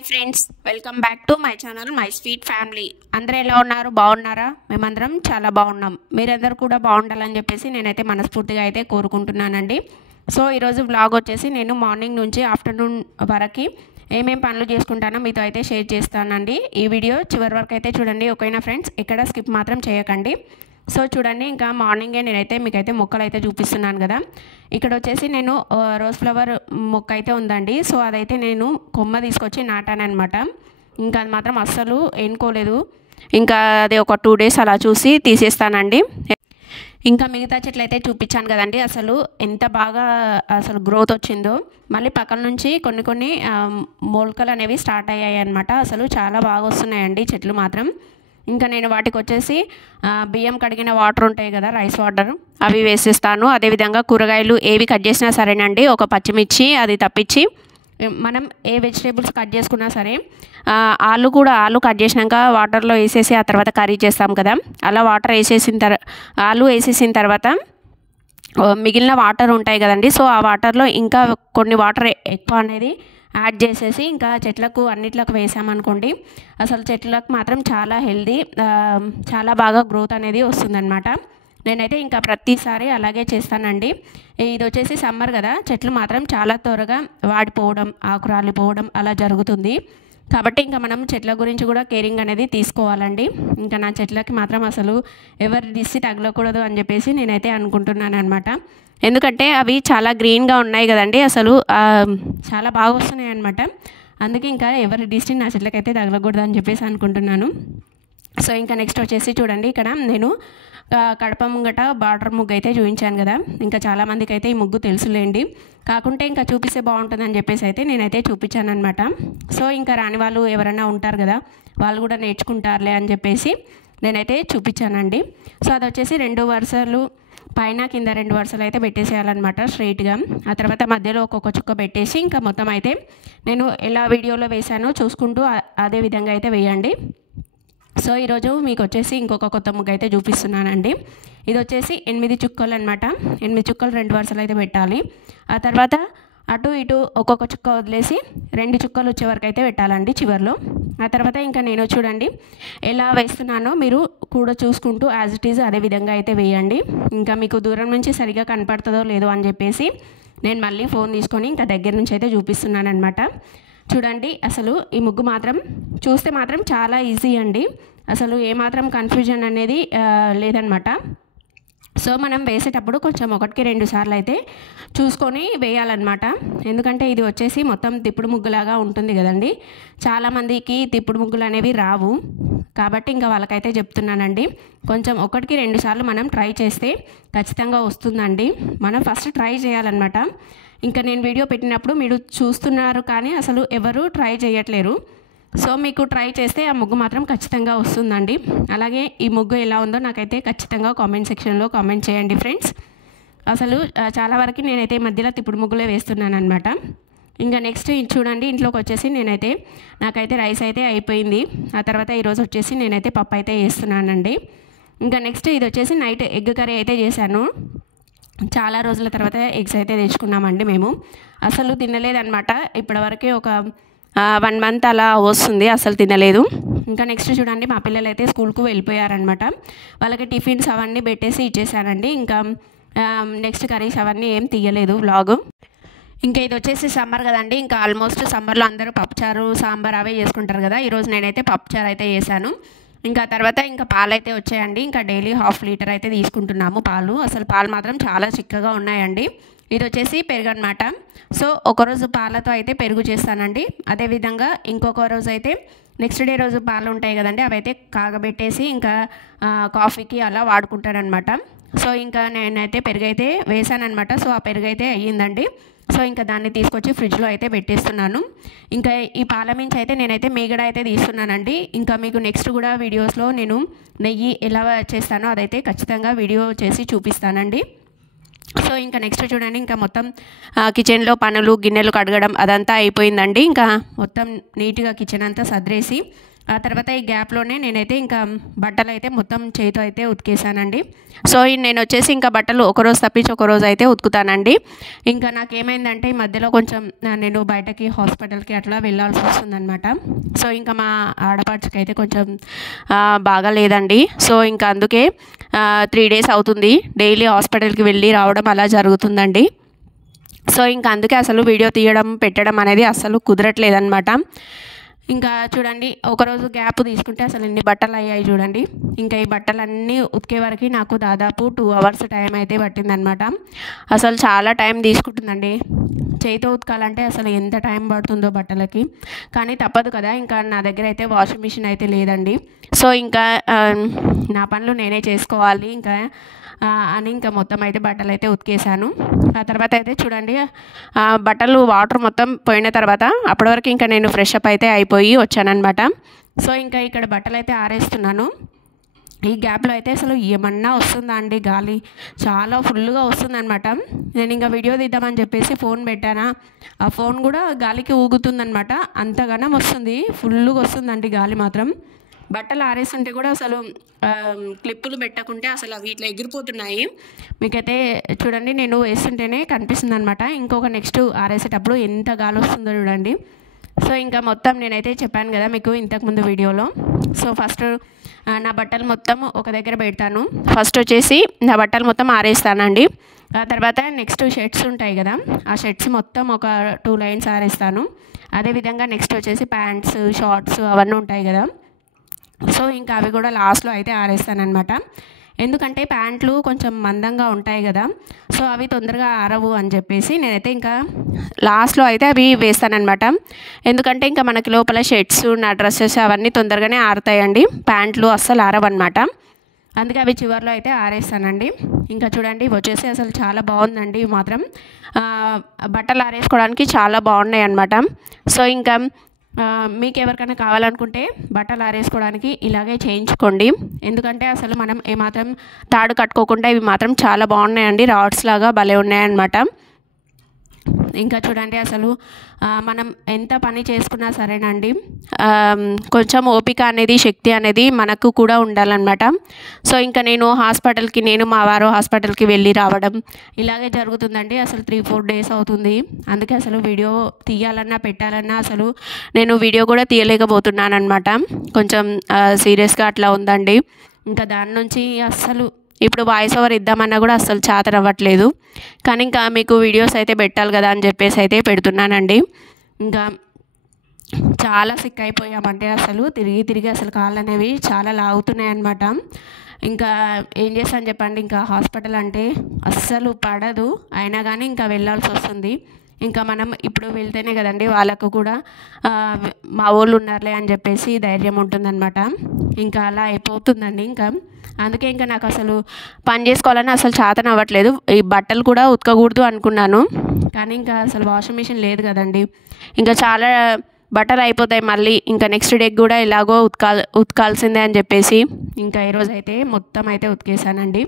Hi friends, welcome back to my channel my sweet family. అందరూ ఎలా ఉన్నారు? బాగున్నారా? మేమందరం చాలా బాగున్నాం. మీరందరూ కూడా బాగుండాలని చెప్పేసి నేనైతే మనస్ఫూర్తిగా అయితే కోరుకుంటున్నానండి. సో ఈరోజు వ్లాగ్ వచ్చేసి నేను మార్నింగ్ నుంచి ఆఫ్టర్నూన్ వరకు ఏమేం పనులు చేసుకుంటానో మీతో అయితే షేర్ చేస్తానండి. ఈ వీడియో చివరి వరకు అయితే చూడండి. ఓకేనా ఫ్రెండ్స్? ఎక్కడ స్కిప్ మాత్రం చేయకండి. సో చూడండి, ఇంకా మార్నింగే నేనైతే మీకైతే మొక్కలు అయితే చూపిస్తున్నాను కదా. ఇక్కడ వచ్చేసి నేను రోజ్ ఫ్లవర్ మొక్క అయితే ఉందండి. సో అదైతే నేను కొమ్మ తీసుకొచ్చి నాటాను అనమాట. ఇంకా అది మాత్రం అస్సలు ఎన్నుకోలేదు. ఇంకా అది ఒక 2 days అలా చూసి తీసేస్తానండి. ఇంకా మిగతా చెట్లు అయితే చూపించాను కదండి. అసలు ఎంత బాగా అసలు గ్రోత్ వచ్చిందో. మళ్ళీ పక్కన నుంచి కొన్ని మొలకలు అనేవి స్టార్ట్ అయ్యాయి అనమాట. అసలు చాలా బాగా వస్తున్నాయండి చెట్లు మాత్రం. ఇంకా నేను వాటికి వచ్చేసి బియ్యం కడిగిన వాటర్ ఉంటాయి కదా, రైస్ వాటర్, అవి వేసేస్తాను. అదేవిధంగా కూరగాయలు ఏవి కట్ చేసినా సరేనండి, ఒక పచ్చిమిర్చి అది తప్పించి మనం ఏ వెజిటేబుల్స్ కట్ చేసుకున్నా సరే, ఆలు కట్ చేసినాక వాటర్లో వేసేసి ఆ తర్వాత కర్రీ చేస్తాం కదా, అలా వాటర్ ఆలు వేసేసిన తర్వాత మిగిలిన వాటర్ ఉంటాయి కదండి. సో ఆ వాటర్లో ఇంకా కొన్ని వాటర్ ఎక్కువ అనేది యాడ్ చేసేసి ఇంకా చెట్లకు అన్నిట్లకు వేసామనుకోండి, అసలు చెట్లకు మాత్రం చాలా హెల్దీ, చాలా బాగా గ్రోత్ అనేది వస్తుందన్నమాట. నేనైతే ఇంకా ప్రతిసారి అలాగే చేస్తానండి. ఇది వచ్చేసి సమ్మర్ కదా, చెట్లు మాత్రం చాలా త్వరగా వాడిపోవడం, ఆకు రాలిపోవడం అలా జరుగుతుంది. కాబట్టి ఇంకా మనం చెట్ల గురించి కూడా కేరింగ్ అనేది తీసుకోవాలండి. ఇంకా నా చెట్లకి మాత్రం అసలు ఎవరి దిష్టి తగలకూడదు అని చెప్పేసి నేనైతే అనుకుంటున్నాను అనమాట. ఎందుకంటే అవి చాలా గ్రీన్గా ఉన్నాయి కదండి, అసలు చాలా బాగా వస్తున్నాయి అనమాట. అందుకే ఇంకా ఎవరి దిష్టి నా చెట్లకైతే తగలకూడదు అని చెప్పేసి అనుకుంటున్నాను. సో ఇంకా నెక్స్ట్ వచ్చేసి చూడండి, ఇక్కడ నేను కడప ముంగట బార్డర్ ముగ్గు అయితే చూపించాను కదా. ఇంకా చాలామందికి అయితే ఈ ముగ్గు తెలుసులేండి, కాకుంటే ఇంకా చూపిస్తే బాగుంటుందని చెప్పేసి అయితే నేనైతే చూపించాను అనమాట. సో ఇంకా రాని వాళ్ళు ఎవరైనా ఉంటారు కదా, వాళ్ళు కూడా నేర్చుకుంటారులే అని చెప్పేసి నేనైతే చూపించానండి. సో అది వచ్చేసి 2 వరుసలు పైన కింద 2 వరుసలు అయితే పెట్టేసేయాలన్నమాట స్ట్రైట్గా. ఆ తర్వాత మధ్యలో ఒక్కొక్క చుక్క పెట్టేసి ఇంకా మొత్తం అయితే నేను ఎలా వీడియోలో వేసానో చూసుకుంటూ అదే విధంగా అయితే వేయండి. సో ఈరోజు మీకు వచ్చేసి ఇంకొక కొత్త ముగ్గు అయితే చూపిస్తున్నానండి. ఇది వచ్చేసి 8 చుక్కలు అనమాట. 8 చుక్కలు 2 వరుసలు అయితే పెట్టాలి. ఆ తర్వాత అటు ఇటు ఒక్కొక్క చుక్క వదిలేసి 2 చుక్కలు వచ్చే వరకు అయితే పెట్టాలండి చివరిలో. ఆ తర్వాత ఇంకా నేను చూడండి ఎలా వేస్తున్నానో మీరు కూడా చూసుకుంటూ యాజ్ ఇట్ ఈజ్ అదే విధంగా అయితే వేయండి. ఇంకా మీకు దూరం నుంచి సరిగా కనపడుతుందో లేదో అని చెప్పేసి నేను మళ్ళీ ఫోన్ తీసుకొని ఇంకా దగ్గర నుంచి అయితే చూపిస్తున్నాను అనమాట. చూడండి, అసలు ఈ ముగ్గు మాత్రం చూస్తే మాత్రం చాలా ఈజీ అండి. అసలు ఏమాత్రం కన్ఫ్యూజన్ అనేది లేదనమాట. సో మనం వేసేటప్పుడు కొంచెం 1కి 2 సార్లు అయితే చూసుకొని వేయాలన్నమాట. ఎందుకంటే ఇది వచ్చేసి మొత్తం తిప్పుడు ముగ్గులాగా ఉంటుంది కదండి. చాలామందికి తిప్పుడు ముగ్గులు అనేవి రావు, కాబట్టి ఇంకా వాళ్ళకైతే చెప్తున్నానండి, కొంచెం 1కి 2 సార్లు మనం ట్రై చేస్తే ఖచ్చితంగా వస్తుందండి. మనం ఫస్ట్ ట్రై చేయాలన్నమాట. ఇంకా నేను వీడియో పెట్టినప్పుడు మీరు చూస్తున్నారు కానీ అసలు ఎవరు ట్రై చేయట్లేరు. సో మీకు ట్రై చేస్తే ఆ ముగ్గు మాత్రం ఖచ్చితంగా వస్తుందండి. అలాగే ఈ ముగ్గు ఎలా ఉందో నాకైతే ఖచ్చితంగా కామెంట్ సెక్షన్లో కామెంట్ చేయండి ఫ్రెండ్స్. అసలు చాలా వరకు నేనైతే మధ్యలో తిప్పుడు ముగ్గులే వేస్తున్నాను అనమాట. ఇంకా నెక్స్ట్ చూడండి, ఇంట్లోకి వచ్చేసి నాకైతే రైస్ అయితే అయిపోయింది. ఆ తర్వాత ఈరోజు వచ్చేసి నేనైతే పప్పు అయితే వేస్తున్నానండి. ఇంకా నెక్స్ట్ ఇది వచ్చేసి నైట్ ఎగ్ కర్రీ అయితే చేశాను. చాలా రోజుల తర్వాత ఎగ్స్ అయితే తెచ్చుకున్నామండి మేము. అసలు తినలేదన్నమాట ఇప్పటివరకు, ఒక 1 month అలా వస్తుంది, అసలు తినలేదు. ఇంకా నెక్స్ట్ చూడండి, మా పిల్లలు అయితే స్కూల్కు వెళ్ళిపోయారనమాట. వాళ్ళకి టిఫిన్స్ అవన్నీ పెట్టేసి ఇచ్చేసానండి. ఇంకా నెక్స్ట్ కర్రీస్ అవన్నీ ఏం తీయలేదు వ్లాగ్. ఇంకా ఇది వచ్చేసి సమ్మర్ కదండి, ఇంకా ఆల్మోస్ట్ సమ్మర్లో అందరూ పప్పుచారు సాంబార్ అవే చేసుకుంటారు కదా. ఈరోజు నేనైతే పప్పుచారు అయితే చేశాను. ఇంకా తర్వాత ఇంకా పాలు అయితే వచ్చాయండి. ఇంకా డైలీ 1/2 లీటర్ అయితే తీసుకుంటున్నాము పాలు. అసలు పాలు మాత్రం చాలా చిక్కగా ఉన్నాయండి. ఇది వచ్చేసి పెరుగు అనమాట. సో ఒకరోజు పాలతో అయితే పెరుగు చేస్తానండి. అదేవిధంగా ఇంకొక రోజు అయితే నెక్స్ట్ డే రోజు పాలు ఉంటాయి కదండి, అవి అయితే కాగబెట్టేసి ఇంకా కాఫీకి అలా వాడుకుంటానమాట. సో ఇంకా నేనైతే పెరుగు అయితే వేసానమాట. సో ఆ పెరుగు అయితే అయ్యిందండి. సో ఇంకా దాన్ని తీసుకొచ్చి ఫ్రిడ్జ్లో అయితే పెట్టేస్తున్నాను. ఇంకా ఈ పాల మించి అయితే నేనైతే మీగడ అయితే తీస్తున్నానండి. ఇంకా మీకు నెక్స్ట్ కూడా వీడియోస్లో నేను నెయ్యి ఎలా చేస్తానో అదైతే ఖచ్చితంగా వీడియో చేసి చూపిస్తానండి. సో ఇంకా నెక్స్ట్ చూడండి, ఇంకా మొత్తం కిచెన్లో పనులు గిన్నెలు కడగడం అదంతా అయిపోయిందండి. ఇంకా మొత్తం నీట్గా కిచెన్ అంతా సదిరేసి ఆ తర్వాత ఈ గ్యాప్లోనే నేనైతే ఇంకా బట్టలు అయితే మొత్తం చేతితో అయితే ఉతికేసానండి. సో నేను వచ్చేసి ఇంకా బట్టలు ఒకరోజు తప్పించి ఒకరోజు అయితే ఉతుకుతానండి. ఇంకా నాకేమైందంటే ఈ మధ్యలో కొంచెం నేను బయటకి హాస్పిటల్కి అట్లా వెళ్ళాల్సి వస్తుందన్నమాట. సో ఇంకా మా ఆడపడుచుకి అయితే కొంచెం బాగా లేదండి. సో ఇంకా అందుకే 3 days అవుతుంది డైలీ హాస్పిటల్కి వెళ్ళి రావడం అలా జరుగుతుందండి. సో ఇంకా అందుకే అసలు వీడియో తీయడం పెట్టడం అనేది అస్సలు కుదరట్లేదన్నమాట. ఇంకా చూడండి ఒకరోజు గ్యాప్ తీసుకుంటే అసలు ఎన్ని బట్టలు అయ్యాయి చూడండి. ఇంకా ఈ బట్టలన్నీ ఉతికే వరకు నాకు దాదాపు 2 hours టైం అయితే పట్టిందనమాట. అసలు చాలా టైం తీసుకుంటుందండి. చేతితో ఉతకాలంటే అసలు ఎంత టైం పడుతుందో బట్టలకి, కానీ తప్పదు కదా. ఇంకా నా దగ్గర అయితే వాషింగ్ మిషన్ అయితే లేదండి. సో ఇంకా నా పనులు నేనే చేసుకోవాలి ఇంకా అని ఇంకా మొత్తం అయితే బట్టలు అయితే ఉతికేసాను. ఆ తర్వాత అయితే చూడండి బట్టలు వాటర్ మొత్తం పోయిన తర్వాత అప్పటి వరకు ఇంకా నేను ఫ్రెష్ అప్ అయితే అయిపోయి వచ్చానన్నమాట. సో ఇంకా ఇక్కడ బట్టలు అయితే ఆరేస్తున్నాను. ఈ గ్యాప్లో అయితే అసలు ఏమన్నా వస్తుందా అండి గాలి, చాలా ఫుల్గా వస్తుందన్నమాట. నేను ఇంకా వీడియో తీద్దామని చెప్పేసి ఫోన్ పెట్టానా, ఆ ఫోన్ కూడా గాలికి ఊగుతుందన్నమాట. అంతగానం వస్తుంది, ఫుల్గా వస్తుందండి గాలి మాత్రం. బట్టలు ఆరేస్తుంటే కూడా అసలు క్లిప్పులు పెట్టకుంటే అసలు అవి ఇట్లా ఎగిరిపోతున్నాయి. మీకైతే చూడండి నేను వేస్తుంటేనే కనిపిస్తుంది అనమాట. ఇంకొక నెక్స్ట్ ఆరేసేటప్పుడు ఎంత గాలి వస్తుందో చూడండి. సో ఇంకా మొత్తం నేనైతే చెప్పాను కదా మీకు ఇంతకుముందు వీడియోలో. సో ఫస్ట్ నా బట్టలు మొత్తం ఒక దగ్గర పెడతాను. ఫస్ట్ వచ్చేసి నా బట్టలు మొత్తం ఆరేస్తానండి. ఆ తర్వాత నెక్స్ట్ షర్ట్స్ ఉంటాయి కదా, ఆ షర్ట్స్ మొత్తం ఒక 2 lines ఆరేస్తాను. అదేవిధంగా నెక్స్ట్ వచ్చేసి ప్యాంట్స్, షార్ట్స్ అవన్నీ ఉంటాయి కదా, సో ఇంకా అవి కూడా లాస్ట్లో అయితే ఆరేస్తానమాట. ఎందుకంటే ప్యాంట్లు కొంచెం మందంగా ఉంటాయి కదా, సో అవి తొందరగా ఆరవు అని చెప్పేసి నేనైతే ఇంకా లాస్ట్లో అయితే అవి వేస్తానన్నమాట. ఎందుకంటే ఇంకా మనకి లోపల షర్ట్స్, నా డ్రెస్సెస్ అవన్నీ తొందరగానే ఆరుతాయండి, ప్యాంట్లు అస్సలు ఆరవన్నమాట. అందుకే అవి చివరిలో అయితే ఆరేస్తానండి. ఇంకా చూడండి వచ్చేసి అసలు చాలా బాగుందండి మాత్రం. బట్టలు ఆరేసుకోవడానికి చాలా బాగున్నాయి అన్నమాట. సో ఇంకా మీకు ఎవరికైనా కావాలనుకుంటే బట్టలు ఆరేసుకోవడానికి ఇలాగే చేయించుకోండి. ఎందుకంటే అసలు మనం ఏమాత్రం తాడు కట్టుకోకుండా ఇవి మాత్రం చాలా బాగున్నాయండి, రాడ్స్ లాగా భలే ఉన్నాయన్నమాట. ఇంకా చూడండి అసలు మనం ఎంత పని చేసుకున్నా సరేనండి, కొంచెం ఓపిక అనేది, శక్తి అనేది మనకు కూడా ఉండాలన్నమాట. సో ఇంకా నేను మా వారు హాస్పిటల్కి వెళ్ళి రావడం ఇలాగే జరుగుతుందండి. అసలు 3-4 days అవుతుంది. అందుకే అసలు వీడియో తీయాలన్నా పెట్టాలన్నా అసలు నేను వీడియో కూడా తీయలేకపోతున్నాను అనమాట. కొంచెం సీరియస్గా అట్లా ఉందండి. ఇంకా దాని నుంచి అస్సలు ఇప్పుడు వాయిస్ ఓవర్ ఇద్దామన్నా కూడా అస్సలు చాతరవ్వట్లేదు. కానీ ఇంకా మీకు వీడియోస్ అయితే పెట్టాలి కదా అని చెప్పేసి అయితే పెడుతున్నానండి. ఇంకా చాలా సిక్ అయిపోయామంటే అసలు తిరిగి అసలు కాళ్ళు అనేవి చాలా లాగుతున్నాయి అన్నమాట. ఇంకా ఏం చేస్తాను చెప్పండి, ఇంకా హాస్పిటల్ అంటే అస్సలు పడదు, అయినా కానీ ఇంకా వెళ్ళాల్సి వస్తుంది. ఇంకా మనం ఇప్పుడు వెళ్తేనే కదండి వాళ్ళకు కూడా మా వాళ్ళు ఉన్నారులే అని చెప్పేసి ధైర్యం ఉంటుందన్నమాట. ఇంకా అలా అయిపోతుందండి. ఇంకా అందుకే ఇంకా నాకు అసలు పని చేసుకోవాలని అసలు చేతన అవ్వట్లేదు. ఈ బట్టలు కూడా ఉతకకూడదు అనుకున్నాను, కానీ ఇంకా అసలు వాషింగ్ మిషన్ లేదు కదండి. ఇంకా చాలా బట్టలు అయిపోతాయి మళ్ళీ, ఇంకా నెక్స్ట్ డేకి కూడా ఇలాగో ఉతకాల్సిందే అని చెప్పేసి ఇంకా ఈరోజు అయితే మొత్తం అయితే ఉతికేసానండి.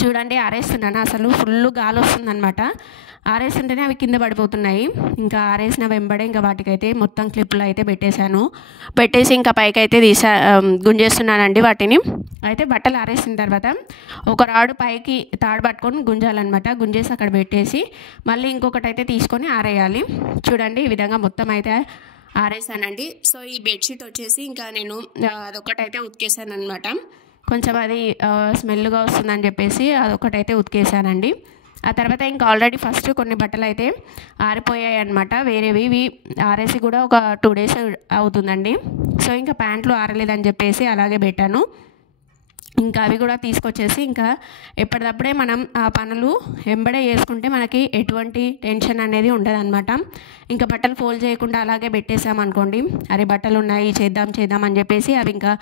చూడండి ఆరేస్తున్నాను, అసలు ఫుల్ గాలి వస్తుందన్నమాట. ఆరేస్తుంటేనే అవి కింద పడిపోతున్నాయి. ఇంకా ఆరేసిన వెంబడే ఇంకా వాటికైతే మొత్తం క్లిప్లు అయితే పెట్టేసి ఇంకా పైకి అయితే గుంజేస్తున్నానండి వాటిని. అయితే బట్టలు ఆరేసిన తర్వాత ఒక రాడు పైకి తాడు పట్టుకొని గుంజాలన్నమాట. గుంజేసి అక్కడ పెట్టేసి మళ్ళీ ఇంకొకటి అయితే తీసుకొని ఆరేయాలి. చూడండి ఈ విధంగా మొత్తం అయితే ఆరేసానండి. సో ఈ బెడ్షీట్ వచ్చేసి ఇంకా నేను అదొకటైతే ఉతికేసాను అనమాట. కొంచెం అది స్మెల్గా వస్తుందని చెప్పేసి అదొకటైతే ఉతికేసానండి. ఆ తర్వాత ఇంకా ఆల్రెడీ ఫస్ట్ కొన్ని బట్టలు అయితే ఆరిపోయాయి అనమాట, వేరేవి. ఇవి ఆరేసి కూడా ఒక 2 days అవుతుందండి. సో ఇంకా ప్యాంట్లు ఆరలేదని చెప్పేసి అలాగే పెట్టాను. ఇంకా అవి కూడా తీసుకొచ్చేసి ఇంకా ఎప్పటికప్పుడే మనం ఆ పనులు వెంబడే చేసుకుంటే మనకి ఎటువంటి టెన్షన్ అనేది ఉండదన్నమాట. ఇంకా బట్టలు ఫోల్డ్ చేయకుండా అలాగే పెట్టేసామనుకోండి, అరే బట్టలు ఉన్నాయి చేద్దాం అని చెప్పేసి అవి ఇంకా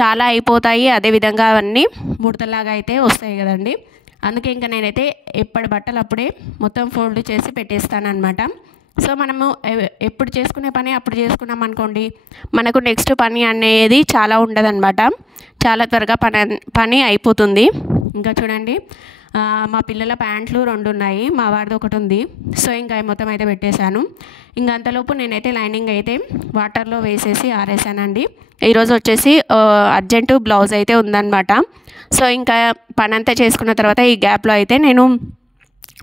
చాలా అయిపోతాయి. అదేవిధంగా అవన్నీ ముడతలాగా అయితే వస్తాయి కదండి. అందుకే ఇంకా నేనైతే ఎప్పటి బట్టలు అప్పుడే మొత్తం ఫోల్డ్ చేసి పెట్టేస్తానన్నమాట. సో మనము ఎప్పుడు చేసుకునే పని అప్పుడు చేసుకున్నాం అనుకోండి, మనకు నెక్స్ట్ పని అనేది చాలా ఉండదన్నమాట, చాలా త్వరగా పని అయిపోతుంది. ఇంకా చూడండి మా పిల్లల ప్యాంట్లు 2 ఉన్నాయి, మా వాడిది ఒకటి ఉంది. సో ఇంకా మొత్తం అయితే పెట్టేశాను. ఇంకా అంతలోపు నేనైతే లైనింగ్ అయితే వాటర్లో వేసేసి ఆరేసానండి. ఈరోజు వచ్చేసి అర్జెంటు బ్లౌజ్ అయితే ఉందన్నమాట. సో ఇంకా పని అంతా చేసుకున్న తర్వాత ఈ గ్యాప్లో అయితే నేను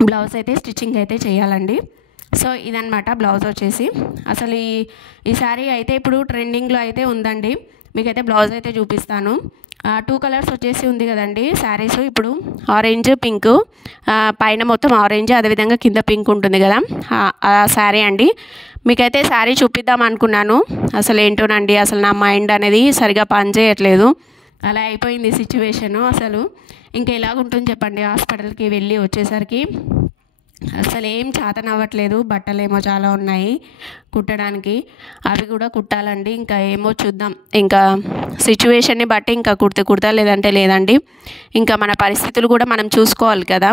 బ్లౌజ్ అయితే స్టిచ్చింగ్ అయితే చేయాలండి. సో ఇదన్నమాట బ్లౌజ్ వచ్చేసి. అసలు ఈ శారీ అయితే ఇప్పుడు ట్రెండింగ్లో అయితే ఉందండి. మీకైతే బ్లౌజ్ అయితే చూపిస్తాను. 2 కలర్స్ వచ్చేసి ఉంది కదండి శారీస్. ఇప్పుడు ఆరెంజ్, పింక్, పైన మొత్తం ఆరెంజ్, అదేవిధంగా కింద పింక్ ఉంటుంది కదా, ఆ శారీ అండి. మీకైతే శారీ చూపిద్దాం అనుకున్నాను. అసలు ఏంటోనండి, అసలు నా మైండ్ అనేది సరిగా పనిచేయట్లేదు. అలా అయిపోయింది సిచ్యువేషను. అసలు ఇంకా ఎలాగుంటుంది చెప్పండి, హాస్పిటల్కి వెళ్ళి వచ్చేసరికి అసలు ఏం చేతనవ్వట్లేదు. బట్టలేమో చాలా ఉన్నాయి కుట్టడానికి, అవి కూడా కుట్టాలండి. ఇంకా ఏమో చూద్దాం, ఇంకా సిచ్యువేషన్ని బట్టి ఇంకా కుడతా లేదంటే లేదండి. ఇంకా మన పరిస్థితులు కూడా మనం చూసుకోవాలి కదా.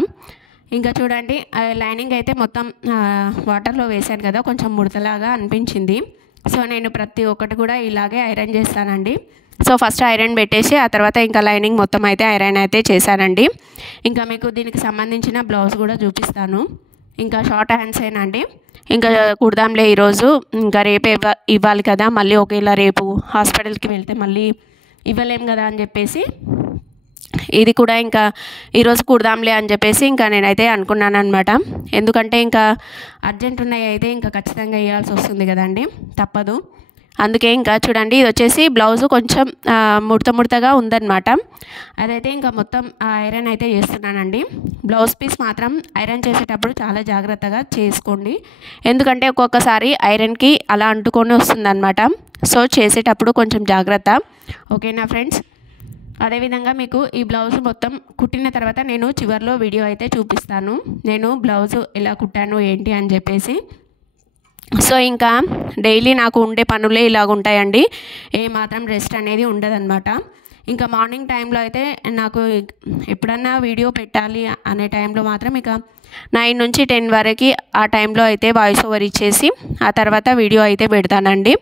ఇంకా చూడండి, లైనింగ్ అయితే మొత్తం వాటర్లో వేసాను కదా, కొంచెం ముడతలాగా అనిపించింది. సో నేను ప్రతి ఒక్కటి కూడా ఇలాగే ఐరన్ చేస్తానండి. సో ఫస్ట్ ఐరన్ పెట్టేసి ఆ తర్వాత ఇంకా లైనింగ్ మొత్తం అయితే ఐరన్ అయితే చేశానండి. ఇంకా మీకు దీనికి సంబంధించిన బ్లౌజ్ కూడా చూపిస్తాను. ఇంకా షార్ట్ హ్యాండ్సేనండి. ఇంకా కుడదాంలే ఈరోజు, ఇంకా రేపే ఇవ్వాలి కదా, మళ్ళీ ఒకేలా రేపు హాస్పిటల్కి వెళ్తే మళ్ళీ ఇవ్వలేం కదా అని చెప్పేసి ఇది కూడా ఇంకా ఈరోజు కుడదాంలే అని చెప్పేసి ఇంకా నేనైతే అనుకున్నాను అనమాట. ఎందుకంటే ఇంకా అర్జెంట్ ఉన్నాయి అయితే ఇంకా ఖచ్చితంగా వేయాల్సి వస్తుంది కదండి, తప్పదు. అందుకే ఇంకా చూడండి, ఇది వచ్చేసి బ్లౌజు కొంచెం ముడతగా ఉందన్నమాట. అదైతే ఇంకా మొత్తం ఐరన్ అయితే చేస్తున్నానండి. బ్లౌజ్ పీస్ మాత్రం ఐరన్ చేసేటప్పుడు చాలా జాగ్రత్తగా చేసుకోండి. ఎందుకంటే ఒక్కొక్కసారి ఐరన్కి అలా అంటుకొని వస్తుందన్నమాట. సో చేసేటప్పుడు కొంచెం జాగ్రత్త, ఓకేనా ఫ్రెండ్స్. అదేవిధంగా మీకు ఈ బ్లౌజ్ మొత్తం కుట్టిన తర్వాత నేను చివరిలో వీడియో అయితే చూపిస్తాను, నేను బ్లౌజు ఎలా కుట్టాను ఏంటి అని చెప్పేసి. సో ఇంకా డైలీ నాకు ఉండే పనులే ఇలాగ ఉంటాయండి, ఏ మాత్రం రెస్ట్ అనేది ఉండదన్నమాట. ఇంకా మార్నింగ్ టైంలో అయితే నాకు ఎప్పుడన్నా వీడియో పెట్టాలి అనే టైంలో మాత్రం ఇక 9 నుంచి 10 వరకు ఆ టైంలో అయితే వాయిస్ ఓవర్ ఇచ్చేసి ఆ తర్వాత వీడియో అయితే పెడతానండి.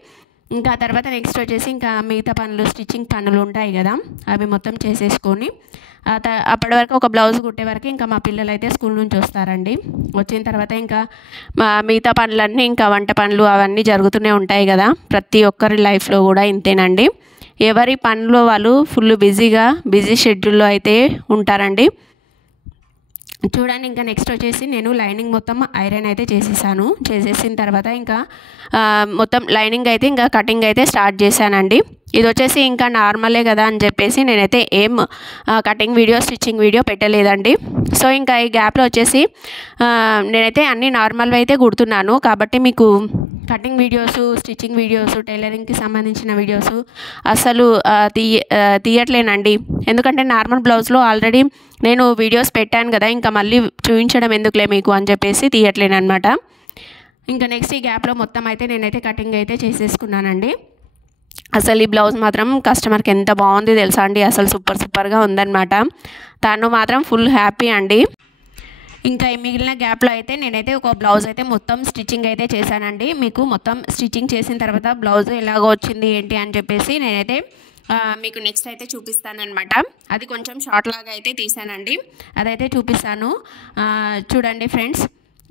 ఇంకా ఆ తర్వాత నెక్స్ట్ వచ్చేసి ఇంకా మిగతా పనులు, స్టిచ్చింగ్ పనులు ఉంటాయి కదా, అవి మొత్తం చేసేసుకొని అప్పటి వరకు ఒక బ్లౌజ్ కుట్టే వరకు ఇంకా మా పిల్లలు అయితే స్కూల్ నుంచి వస్తారండి. వచ్చిన తర్వాత ఇంకా మిగతా పనులన్నీ, ఇంకా వంట పనులు అవన్నీ జరుగుతూనే ఉంటాయి కదా. ప్రతి ఒక్కరి లైఫ్లో కూడా ఇంతేనండి, ఎవరి పనులు వాళ్ళు ఫుల్ బిజీ షెడ్యూల్లో అయితే ఉంటారండి. చూడండి, ఇంకా నెక్స్ట్ వచ్చేసి నేను లైనింగ్ మొత్తం ఐరన్ అయితే చేసేసిన తర్వాత ఇంకా మొత్తం లైనింగ్ అయితే ఇంకా కటింగ్ అయితే స్టార్ట్ చేశానండి. ఇది వచ్చేసి ఇంకా నార్మలే కదా అని చెప్పేసి నేనైతే ఏం కటింగ్ వీడియో, స్టిచ్చింగ్ వీడియో పెట్టలేదండి. సో ఇంకా ఈ గ్యాప్లో వచ్చేసి నేనైతే అన్ని నార్మల్వి అయితే కుడుతున్నాను కాబట్టి మీకు కటింగ్ వీడియోస్, స్టిచ్చింగ్ వీడియోస్, టైలరింగ్కి సంబంధించిన వీడియోస్ అసలు తీయట్లేనండి. ఎందుకంటే నార్మల్ బ్లౌజ్లో ఆల్రెడీ నేను వీడియోస్ పెట్టాను కదా, ఇంకా మళ్ళీ చూపించడం ఎందుకులే మీకు అని చెప్పేసి తీయట్లేను అనమాట. ఇంకా నెక్స్ట్ ఈ గ్యాప్లో మొత్తం అయితే నేనైతే కటింగ్ అయితే చేసేసుకున్నానండి. అసలు ఈ బ్లౌజ్ మాత్రం కస్టమర్కి ఎంత బాగుంది తెలుసా అండి, అసలు సూపర్గా ఉందన్నమాట. తను మాత్రం ఫుల్ హ్యాపీ అండి. ఇంకా మిగిలిన గ్యాప్లో అయితే నేనైతే ఒక బ్లౌజ్ అయితే మొత్తం స్టిచ్చింగ్ అయితే చేశానండి. మీకు మొత్తం స్టిచ్చింగ్ చేసిన తర్వాత బ్లౌజ్ ఎలాగో వచ్చింది ఏంటి అని చెప్పేసి నేనైతే మీకు నెక్స్ట్ అయితే చూపిస్తానన్నమాట. అది కొంచెం షార్ట్ లాగా అయితే తీసానండి, అదైతే చూపిస్తాను. చూడండి ఫ్రెండ్స్,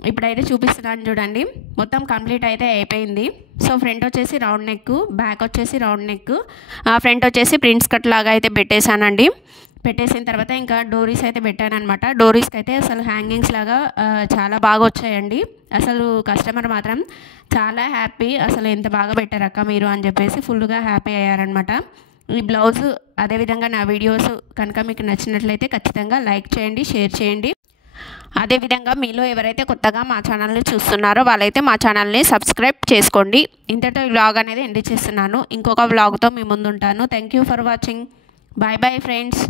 ఇప్పుడైతే చూపిస్తున్నాను చూడండి. మొత్తం కంప్లీట్ అయితే అయిపోయింది. సో ఫ్రంట్ వచ్చేసి రౌండ్ నెక్, బ్యాక్ వచ్చేసి రౌండ్ నెక్, ఫ్రంట్ వచ్చేసి ప్రింట్స్ కట్ లాగా అయితే పెట్టేశానండి. పెట్టేసిన తర్వాత ఇంకా డోరీస్ అయితే పెట్టానన్నమాట. డోరీస్కి అయితే అసలు హ్యాంగింగ్స్ లాగా చాలా బాగా వచ్చాయండి. అసలు కస్టమర్ మాత్రం చాలా హ్యాపీ, అసలు ఎంత బాగా పెట్టారక్క మీరు అని చెప్పేసి ఫుల్గా హ్యాపీ అయ్యారనమాట. ఈ బ్లౌజ్ అదేవిధంగా నా వీడియోస్ కనుక మీకు నచ్చినట్లయితే ఖచ్చితంగా లైక్ చేయండి, షేర్ చేయండి. అదేవిధంగా మీలో ఎవరైతే కొత్తగా మా ఛానల్ని చూస్తున్నారో వాళ్ళైతే మా ఛానల్ని సబ్స్క్రైబ్ చేసుకోండి. ఇంతతో ఈ వ్లాగ్ అనేది ఎండ్ చేస్తున్నాను. ఇంకొక వ్లాగ్తో మీ ముందు ఉంటాను. Thank you for watching. Bye friends.